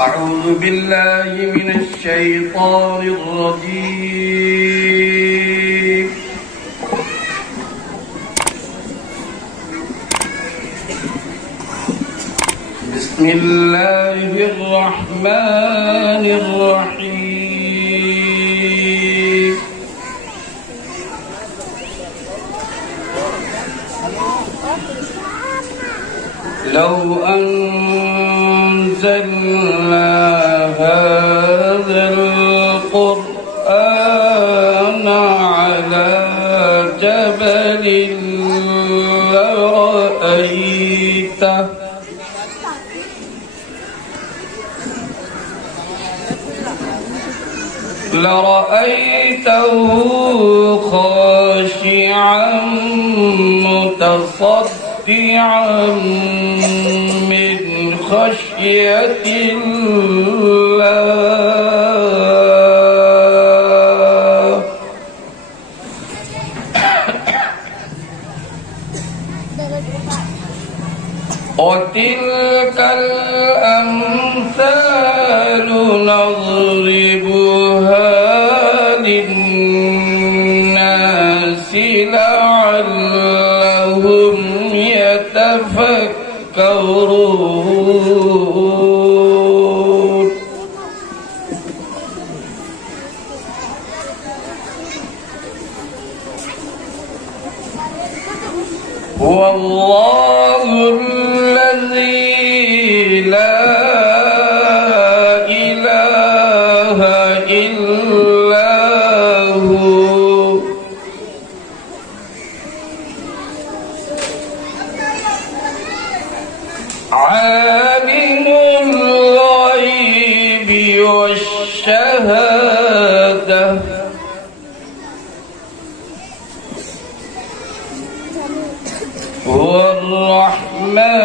أعوذ بالله من الشيطان الرجيم. بسم الله الرحمن الرحيم. لو أنزلنا هذا القرآن على جبل لرأيته خاشعا متصدعا من خشية الله. وتلك الأمثال نضربها للناس لعلهم يتفكرون. هو الله الذي لا إله إلا هو عالم الغيب والشهادة هو الرحمن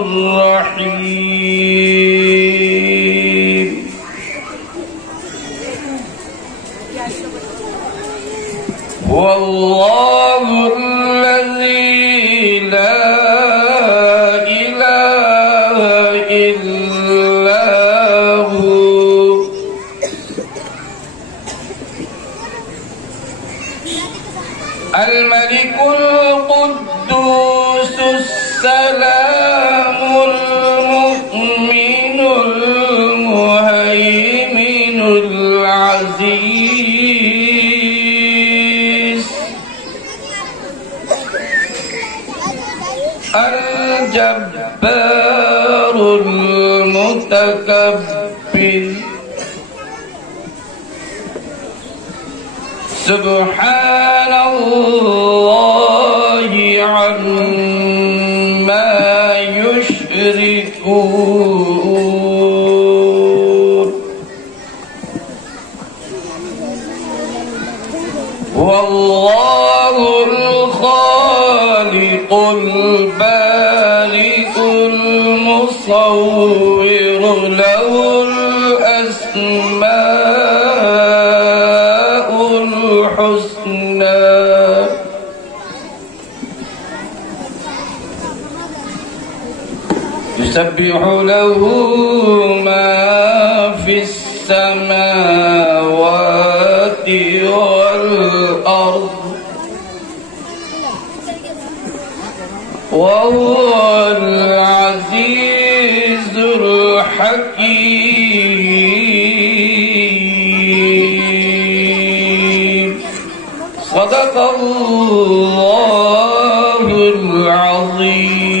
الرحيم. هو الله الذي لا إله إلا هو الملك القدوس السلام المؤمن المهيمن العزيز الجبار المتكبر سبحان الله عما يشركون. والله الخالق البارئ المصور له الأسماء الحسنى يسبح له ما في السماوات والأرض وهو العزيز الحكيم. صدق الله العظيم.